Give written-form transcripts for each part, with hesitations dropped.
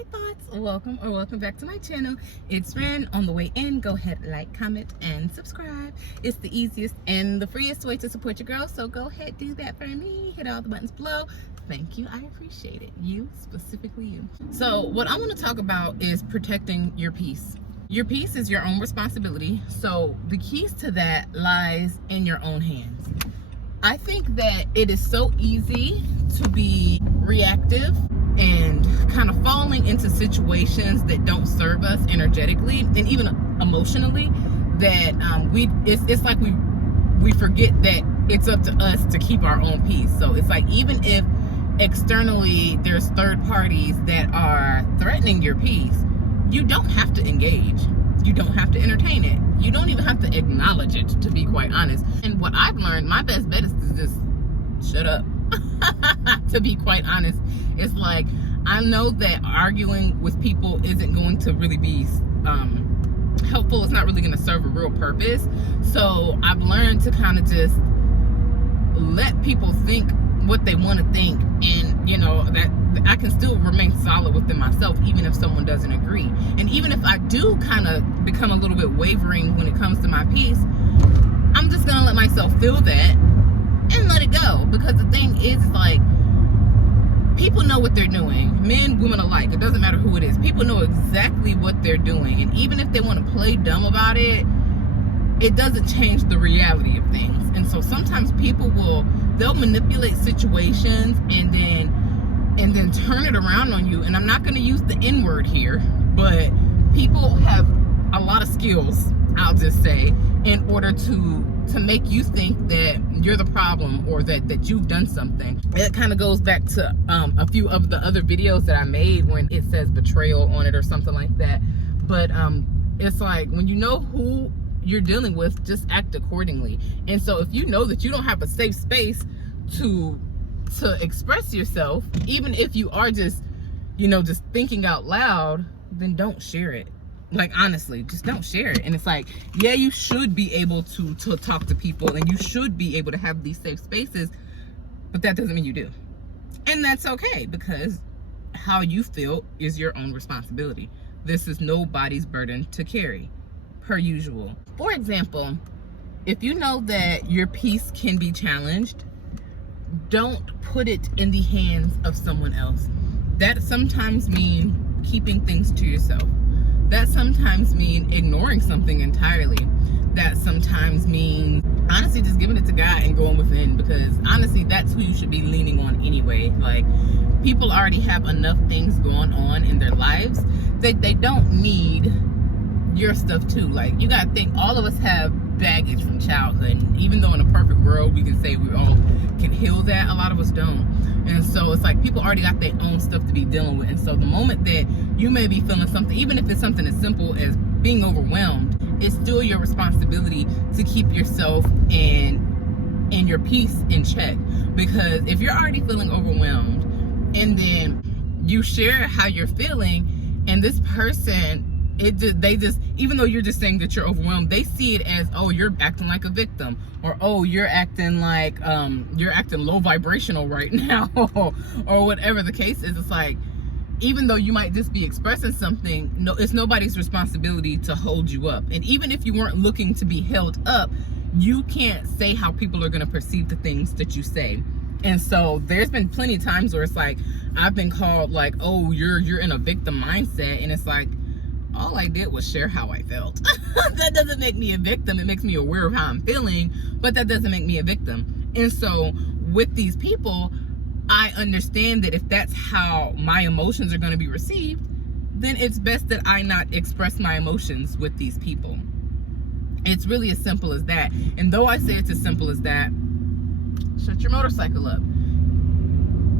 Hi thoughts, welcome back to my channel. It's Ren. On the way in, go ahead, like, comment, and subscribe. It's the easiest and the freest way to support your girl, so go ahead, do that for me. Hit all the buttons below. Thank you, I appreciate it. You, specifically you. So what I want to talk about is protecting your peace. Your peace is your own responsibility, so the keys to that lies in your own hands. I think that it is so easy to be reactive and kind of falling into situations that don't serve us energetically and even emotionally, that it's like we forget that it's up to us to keep our own peace. So it's like, even if externally there's third parties that are threatening your peace, you don't have to engage. You don't have to entertain it. You don't even have to acknowledge it, to be quite honest. And what I've learned, my best bet is to just shut up. To be quite honest, it's like, I know that arguing with people isn't going to really be helpful. It's not really going to serve a real purpose. So I've learned to kind of just let people think what they want to think, and you know that I can still remain solid within myself even if someone doesn't agree. And even if I do kind of become a little bit wavering when it comes to my peace, I'm just gonna let myself feel that and let it go. Because the thing is, like, people know what they're doing, men, women alike. It doesn't matter who it is. People know exactly what they're doing, and even if they want to play dumb about it, it doesn't change the reality of things. And so sometimes people they'll manipulate situations and then turn it around on you. And I'm not going to use the N-word here, but people have a lot of skills, I'll just say, in order to make you think that you're the problem or that you've done something. It kind of goes back to a few of the other videos that I made when it says betrayal on it or something like that. But it's like, when you know who you're dealing with, just act accordingly. And so if you know that you don't have a safe space to express yourself, even if you are just thinking out loud, then don't share it. Like, honestly, just don't share it. And it's like, yeah, you should be able to talk to people, and you should be able to have these safe spaces, but that doesn't mean you do. And that's okay, because how you feel is your own responsibility. This is nobody's burden to carry, per usual. For example, if you know that your peace can be challenged, don't put it in the hands of someone else. That sometimes means keeping things to yourself. That sometimes means ignoring something entirely. That sometimes means honestly just giving it to God and going within, because honestly, that's who you should be leaning on anyway. Like, people already have enough things going on in their lives that they don't need your stuff too. Like, you gotta think, all of us have baggage from childhood, and even though in a perfect world we can say we all can heal that, a lot of us don't. And so it's like, people already got their own stuff to be dealing with. And so the moment that you may be feeling something, even if it's something as simple as being overwhelmed, it's still your responsibility to keep yourself and your peace in check. Because if you're already feeling overwhelmed and then you share how you're feeling, and this person, they just, even though you're just saying that you're overwhelmed, they see it as, oh, you're acting like a victim, or oh, you're acting like you're acting low vibrational right now, or whatever the case is. It's like, even though you might just be expressing something, no, it's nobody's responsibility to hold you up. And even if you weren't looking to be held up, you can't say how people are going to perceive the things that you say. And so there's been plenty of times where it's like, I've been called like, oh, you're in a victim mindset, and it's like, all I did was share how I felt. That doesn't make me a victim. It makes me aware of how I'm feeling, but that doesn't make me a victim. And so with these people, I understand that if that's how my emotions are going to be received, then it's best that I not express my emotions with these people. It's really as simple as that. And though I say it's as simple as that, shut your motorcycle up.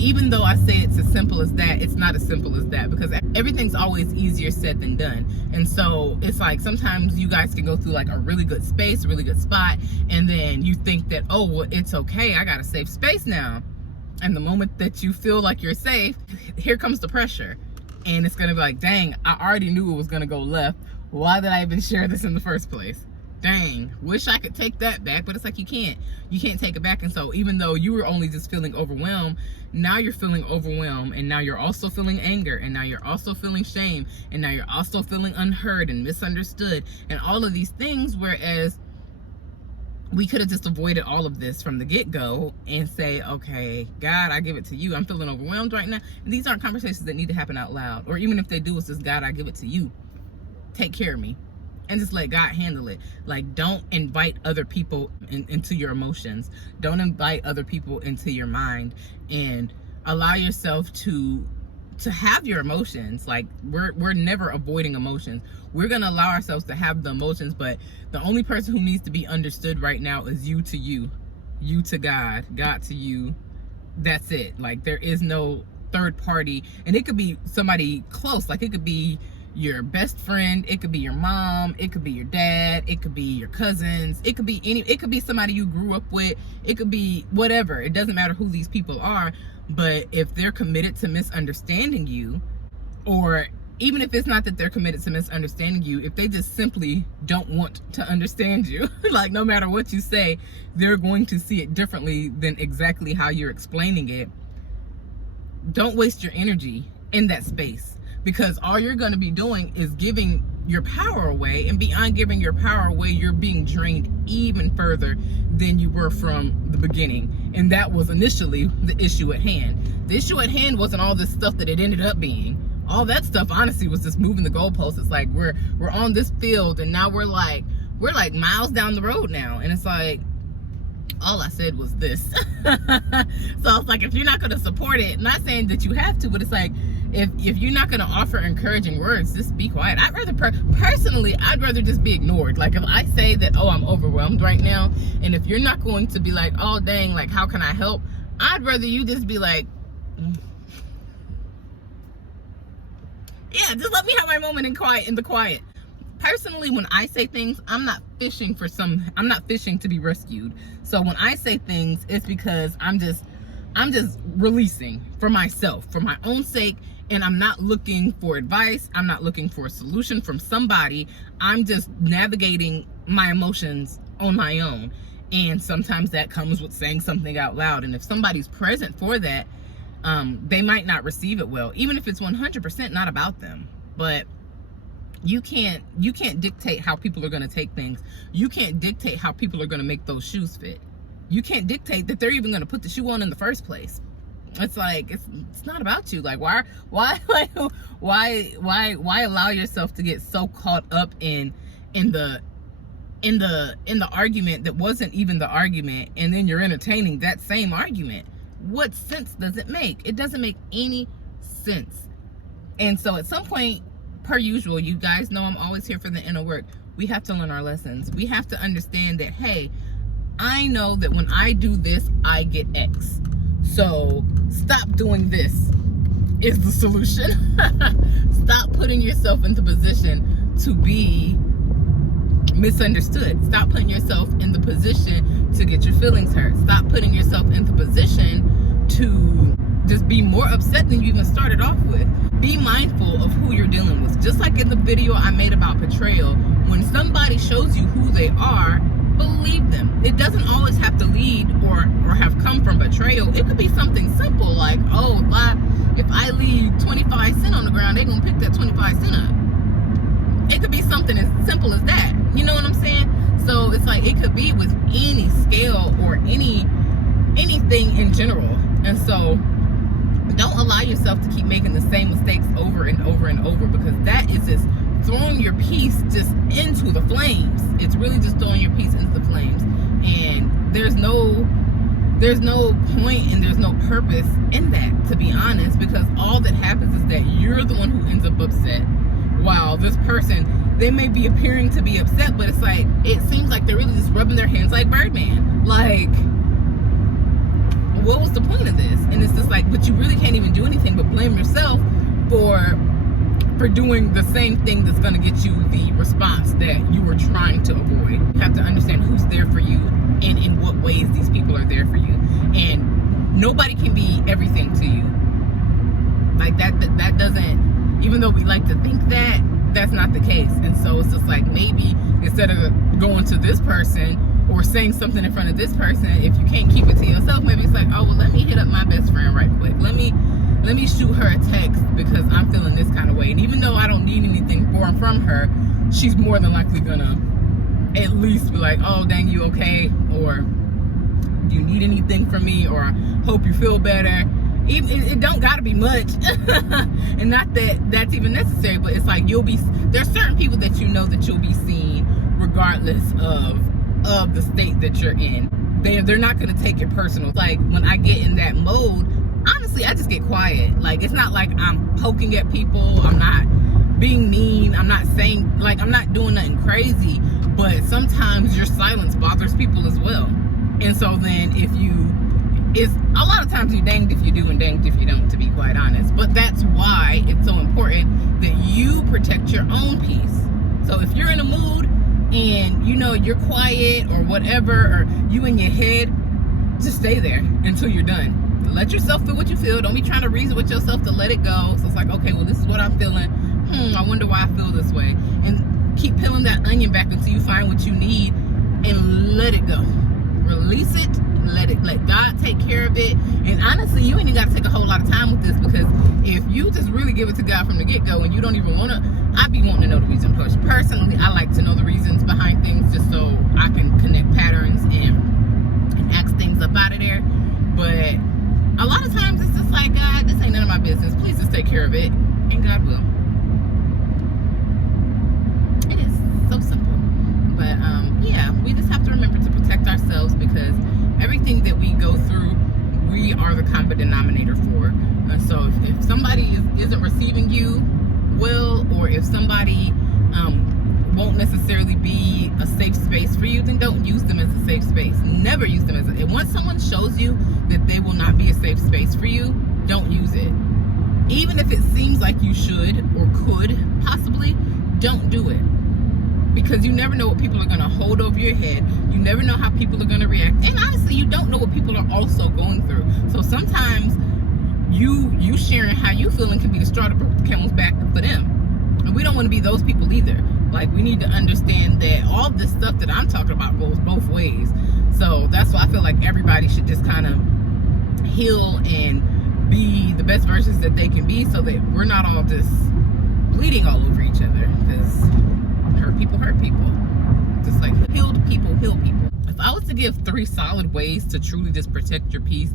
Even though I say it's as simple as that, it's not as simple as that, because everything's always easier said than done. And so it's like, sometimes you guys can go through like a really good space, a really good spot, and then you think that, oh, well, it's okay, I got a safe space now. And the moment that you feel like you're safe, here comes the pressure. And it's gonna be like, dang, I already knew it was gonna go left. Why did I even share this in the first place? dang, wish I could take that back, but it's like you can't take it back. And so even though you were only just feeling overwhelmed, now you're feeling overwhelmed, and now you're also feeling anger, and now you're also feeling shame, and now you're also feeling unheard and misunderstood and all of these things, whereas we could have just avoided all of this from the get-go and say, okay, God, I give it to you. I'm feeling overwhelmed right now. And these aren't conversations that need to happen out loud, or even if they do, it's just, God, I give it to you. Take care of me. And just let God handle it. Like, don't invite other people into your emotions. Don't invite other people into your mind, and allow yourself to have your emotions. Like, we're never avoiding emotions. We're gonna allow ourselves to have the emotions, but the only person who needs to be understood right now is you to you, you to God, God to you. That's it. Like, there is no third party, and it could be somebody close. Like, it could be your best friend, it could be your mom, it could be your dad, it could be your cousins, it could be somebody you grew up with, it could be whatever. It doesn't matter who these people are, but if they're committed to misunderstanding you, or even if it's not that they're committed to misunderstanding you, if they just simply don't want to understand you, like, no matter what you say, they're going to see it differently than exactly how you're explaining it. Don't waste your energy in that space, because all you're going to be doing is giving your power away, and beyond giving your power away, you're being drained even further than you were from the beginning. And that was initially the issue at hand. The issue at hand wasn't all this stuff that it ended up being. All that stuff, honestly, was just moving the goalposts. It's like we're on this field, and now we're like miles down the road now, and it's like, all I said was this. So it's like, if you're not going to support it, not saying that you have to, but it's like, if you're not going to offer encouraging words, just be quiet. I'd rather personally, I'd rather just be ignored. Like, if I say that, oh, I'm overwhelmed right now, and if you're not going to be like, oh dang, like, how can I help, I'd rather you just be like, yeah, just let me have my moment in the quiet. Personally, when I say things, I'm not fishing to be rescued. So when I say things, it's because I'm just releasing for myself, for my own sake, and I'm not looking for advice. I'm not looking for a solution from somebody. I'm just navigating my emotions on my own. And sometimes that comes with saying something out loud. And if somebody's present for that, they might not receive it well, even if it's 100% not about them. But you can't dictate how people are going to take things. You can't dictate how people are going to make those shoes fit. You can't dictate that they're even going to put the shoe on in the first place. It's like, it's not about you. Like, why allow yourself to get so caught up in the argument that wasn't even the argument, and then you're entertaining that same argument? What sense does it make? It doesn't make any sense. And so at some point, per usual, you guys know I'm always here for the inner work. We have to learn our lessons. We have to understand that, hey, I know that when I do this, I get X. So stop doing this is the solution. Stop putting yourself into position to be misunderstood. Stop putting yourself in the position to get your feelings hurt. Stop putting yourself into position to just be more upset than you even started off with. Be mindful of who you're dealing with. Just like in the video I made about betrayal, when somebody shows you who they are, believe them. It doesn't always have to lead or have come from betrayal. It could be something simple like, oh, if I leave 25 cents on the ground, they're gonna pick that 25 cents up. It could be something as simple as that. You know what I'm saying? So it's like, it could be with any scale or anything in general. And so don't allow yourself to keep making the same mistakes over and over and over, because that is just throwing your peace just into the flames. It's really just throwing your peace into the flames. And there's no point and there's no purpose in that, to be honest, because all that happens is that you're the one who ends up upset, while this person, they may be appearing to be upset, but it's like, it seems like they're really just rubbing their hands like Birdman. Like, what was the point of this? And it's just like, but you really can't even do anything but blame yourself for doing the same thing that's going to get you the response that you were trying to avoid. You have to understand who's there for you and in what ways these people are there for you. And nobody can be everything to you. Like, that doesn't, even though we like to think that, that's not the case. And so it's just like, maybe instead of going to this person or saying something in front of this person. If you can't keep it to yourself, maybe it's like, oh, well, let me hit up my best friend right quick. Let me shoot her a text because I'm feeling this kind of way. And even though I don't need anything from her, she's more than likely gonna at least be like, oh, dang, you okay? Or do you need anything from me? Or hope you feel better. It don't gotta be much. And not that that's even necessary, but it's like there's certain people that you know that you'll be seen regardless of the state that you're in. They're not gonna take it personal. Like when I get in that mode, honestly, I just get quiet. Like it's not like I'm poking at people, I'm not being mean, I'm not saying, like, I'm not doing nothing crazy, but sometimes your silence bothers people as well. And so then it's a lot of times you're danged if you do and danged if you don't, to be quite honest. But that's why it's so important that you protect your own peace. So if you're in a mood and you know you're quiet or whatever, or you in your head, just stay there until you're done. Let yourself feel what you feel. Don't be trying to reason with yourself to let it go. So it's like, okay, well, this is what I'm feeling. I wonder why I feel this way. And keep peeling that onion back until you find what you need and let it go. Release it. Let God take care of it. And honestly, you ain't even got to take a whole lot of time with this, because if you just really give it to God from the get-go and you don't even want to, I'd be wanting to know the reason. Personally, I like to know the reasons behind things just so I can connect patterns and ask things up out of there. But a lot of times it's just like, God, this ain't none of my business. Please just take care of it. And God will. It is so simple. But yeah, we just have to remember to protect ourselves, because everything that we go through, we are the common denominator for. And so if somebody isn't receiving you well, or if somebody won't necessarily be a safe space for you, then don't use them as a safe space. Never use them as once someone shows you that they will not be a safe space for you, don't use it. Even if it seems like you should or could possibly, don't do it. Because you never know what people are going to hold over your head. You never know how people are going to react. And honestly, you don't know what people are also going through. So sometimes you sharing how you feeling can be the straw that broke the camel's back for them. And we don't want to be those people either. Like, we need to understand that all this stuff that I'm talking about goes both ways. So that's why I feel like everybody should just kind of heal and be the best versions that they can be, so that we're not all just bleeding all over each other. Because hurt people. Just like healed people heal people. If I was to give 3 solid ways to truly just protect your peace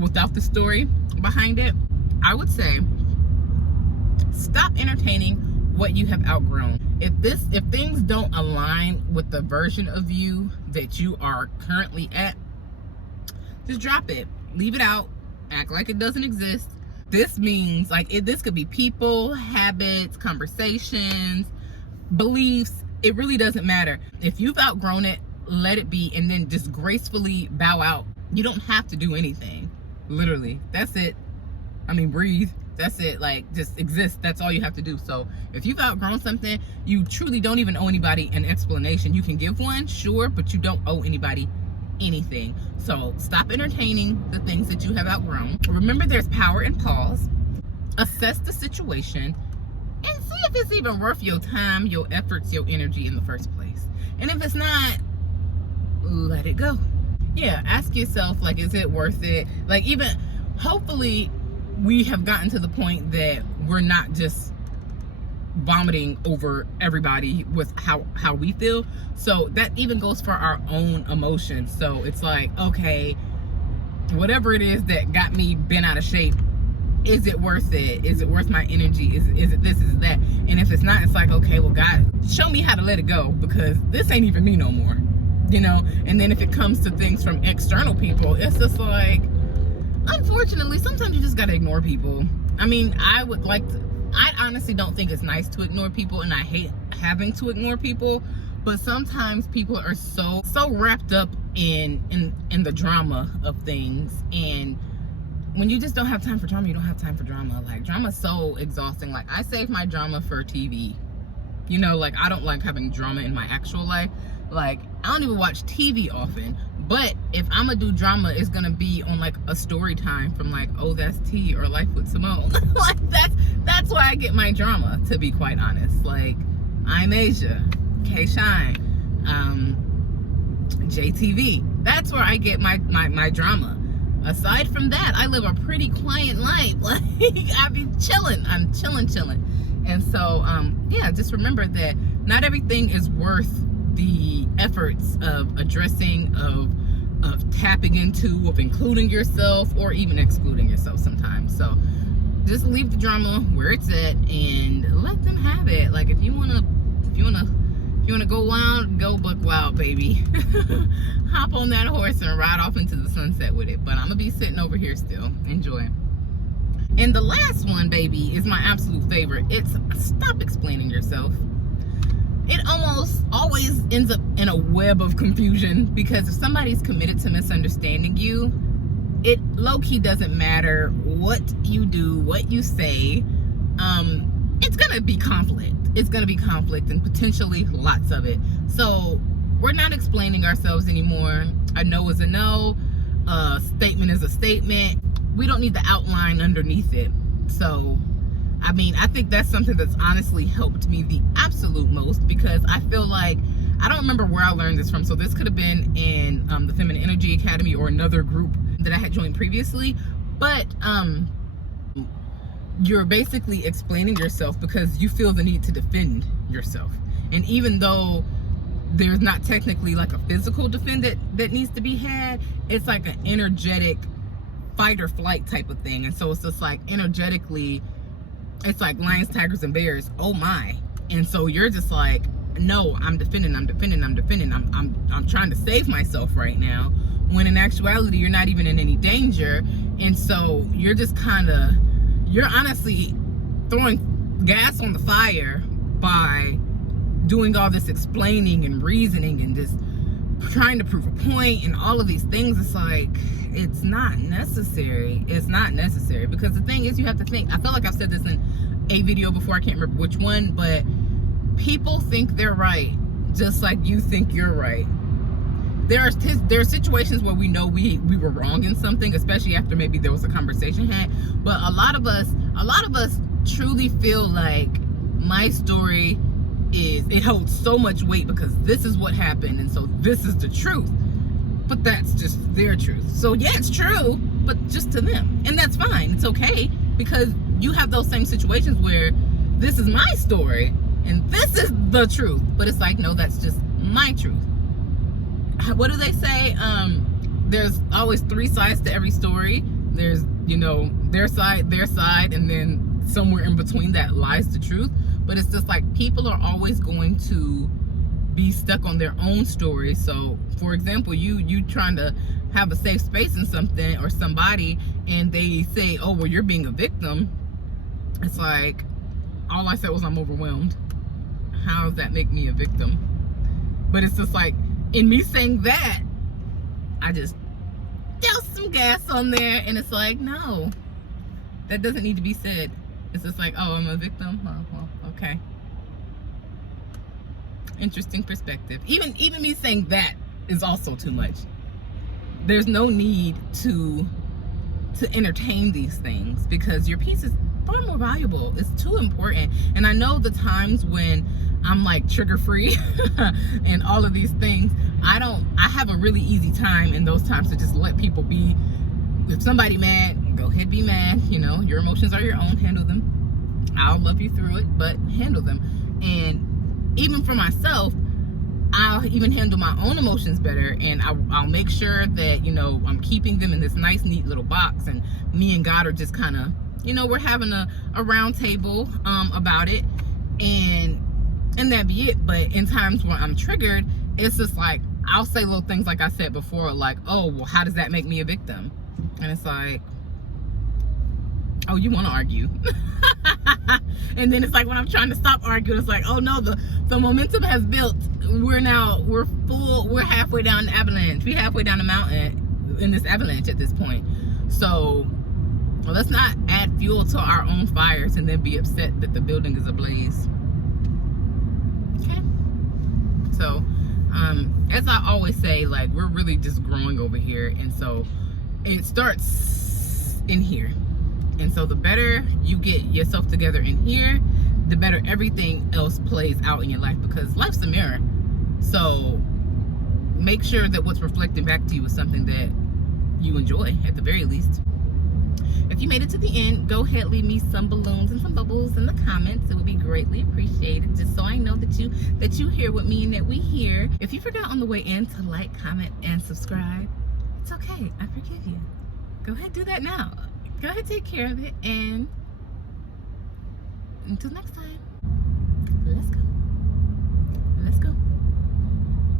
without the story behind it, I would say stop entertaining what you have outgrown. If things don't align with the version of you that you are currently at, just drop it. Leave it out. Act like it doesn't exist. This means, like, this could be people, habits, conversations, beliefs. It really doesn't matter. If you've outgrown it, let it be, and then just gracefully bow out. You don't have to do anything. Literally. That's it. I mean, breathe. That's it. Like, just exist. That's all you have to do. So if you've outgrown something, you truly don't even owe anybody an explanation. You can give one, sure, but you don't owe anybody anything. So stop entertaining the things that you have outgrown. Remember, there's power in pause. Assess the situation and see if it's even worth your time, your efforts, your energy in the first place. And if it's not, let it go. Yeah, ask yourself, like, is it worth it? Like, even hopefully we have gotten to the point that we're not just vomiting over everybody with how we feel. So that even goes for our own emotions. So it's like, okay, whatever it is that got me bent out of shape, is it worth it? Is it worth my energy? Is it this, is it that? And if it's not, it's like, okay, well, God, show me how to let it go, because this ain't even me no more, you know? And then if it comes to things from external people, it's just like, unfortunately, sometimes you just gotta ignore people. I mean, I honestly don't think it's nice to ignore people, and I hate having to ignore people, but sometimes people are so wrapped up in the drama of things, and when you just don't have time for drama, you don't have time for drama. Like, drama is so exhausting. Like, I save my drama for TV. You know, like, I don't like having drama in my actual life. Like, I don't even watch TV often. But if I'm gonna do drama, it's gonna be on, like, a story time from, like, Oh, That's Tea or Life with Simone. Like, that's why I get my drama, to be quite honest. Like, I'm Asia. K Shine, JTV. That's where I get my drama. Aside from that, I live a pretty quiet life. Like, I be chilling. I'm chilling. And so, yeah, just remember that not everything is worth the efforts of addressing, of tapping into, of including yourself, or even excluding yourself sometimes. So just leave the drama where it's at and let them have it. Like, if you wanna go wild, go buck wild, baby. Hop on that horse and ride off into the sunset with it. But I'm gonna be sitting over here still. Enjoy. And the last one, baby, is my absolute favorite. It's stop explaining yourself. It almost always ends up in a web of confusion, because if somebody's committed to misunderstanding you, it low-key doesn't matter what you do, what you say. It's gonna be conflict. It's gonna be conflict, and potentially lots of it. So we're not explaining ourselves anymore. A no is a no. A statement is a statement. We don't need the outline underneath it. So, I mean, I think that's something that's honestly helped me the absolute most, because I feel like, I don't remember where I learned this from. So this could have been in the Feminine Energy Academy or another group that I had joined previously. But you're basically explaining yourself because you feel the need to defend yourself. And even though there's not technically like a physical defense that needs to be had, it's like an energetic fight or flight type of thing. And so it's just like energetically, it's like lions, tigers, and bears. Oh my. And so you're just like, no, I'm defending. I'm trying to save myself right now, when in actuality you're not even in any danger. And so you're just you're honestly throwing gas on the fire by doing all this explaining and reasoning and just trying to prove a point and all of these things. It's like, it's not necessary. It's not necessary, because the thing is, you have to think. I feel like I've said this in a video before, I can't remember which one, but people think they're right just like you think you're right. There are situations where we know we were wrong in something, especially after maybe there was a conversation had. But a lot of us truly feel like my story it holds so much weight because this is what happened, and so this is the truth. But that's just their truth. So yeah, it's true, but just to them. And that's fine. It's okay, because you have those same situations where this is my story and this is the truth. But it's like, no, that's just my truth. What do they say? There's always three sides to every story. There's, their side, and then somewhere in between that lies the truth. But it's just like, people are always going to be stuck on their own story. So for example, you trying to have a safe space in something or somebody, and they say, oh, well, you're being a victim. It's like, all I said was I'm overwhelmed. How does that make me a victim? But it's just like, in me saying that, I just doused some gas on there, and it's like, no, that doesn't need to be said. It's just like, oh, I'm a victim. Oh, well, okay. Interesting perspective. Even me saying that is also too much. There's no need to entertain these things, because your piece is far more valuable. It's too important. And I know the times when I'm like trigger free and all of these things, I have a really easy time in those times to just let people be. If somebody mad, go ahead, be mad. Your emotions are your own. Handle them. I'll love you through it, but handle them. And even for myself, I'll even handle my own emotions better, and I'll make sure that I'm keeping them in this nice, neat little box. And me and God are just kind of, we're having a round table about it, and that be it. But in times when I'm triggered, it's just like, I'll say little things like I said before, like, oh, well, how does that make me a victim? And it's like, oh, you want to argue. And then it's like, when I'm trying to stop arguing, it's like, oh no, the momentum has built. We're full. We're halfway down the avalanche. We're halfway down the mountain in this avalanche at this point. So let's not add fuel to our own fires and then be upset that the building is ablaze. Okay. So as I always say, like, we're really just growing over here, and so it starts in here. And so the better you get yourself together in here, the better everything else plays out in your life, because life's a mirror. So make sure that what's reflecting back to you is something that you enjoy, at the very least. If you made it to the end, go ahead, leave me some balloons and some bubbles in the comments. It would be greatly appreciated, just so I know that you hear with me and that we hear. If you forgot on the way in to like, comment, and subscribe, it's okay. I forgive you. Go ahead, do that now. Go ahead, take care of it, and until next time, let's go. Let's go.